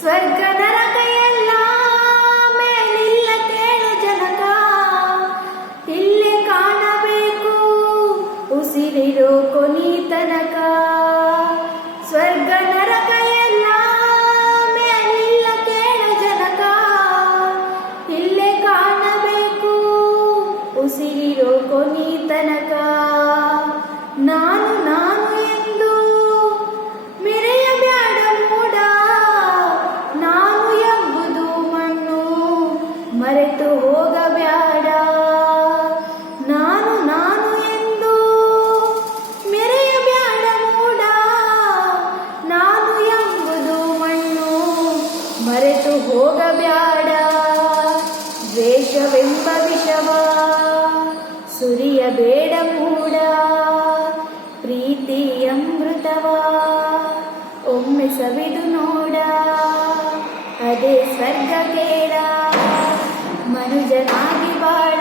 ಸ್ವರ್ಗ ನರಕ ಎಲ್ಲ ಮೇಲಿಲ್ಲ ಕೇಳು ಜನಕ, ಇಲ್ಲೇ ಕಾಣಬೇಕು ಉಸಿರಿರೋ ಕೊನಿ ತನಕ. ಸ್ವರ್ಗ ನರಕ ಎಲ್ಲ ಮೇಲಿಲ್ಲ ಕೇಳು ಜನಕ, ಇಲ್ಲೇ ಕಾಣಬೇಕು ಉಸಿರಿರೋ ಕೊನಿ ತನಕ. ನಾನು ನಾನು ಎಂದು ಮೆರೆಯಬ್ಯಾಡ ಮೂಡ, ನಾನು ಎಂಬುದು ಮಣ್ಣು ಮರೆತು ಹೋಗಬ್ಯಾಡ. ನಾನು ನಾನು ಎಂದು ಮೆರೆಯಬ್ಯಾಡ ಮೂಡ, ನಾನು ಎಂಬುದು ಮಣ್ಣು ಮರೆತು ಹೋಗಬ್ಯಾಡ. ದ್ವೇಷವೆಂಬ ವಿಷವ ಸುರಿಯಬೇಡ ಮೂಡ, ಪ್ರೀತಿ ಅಮೃತವ ಒಮ್ಮೆ ಸವಿದು ನೋಡ, ಅದೇ ಸ್ವರ್ಗ ಕೇಳ ಮನುಜನಾಗಿ ಬಾಳ.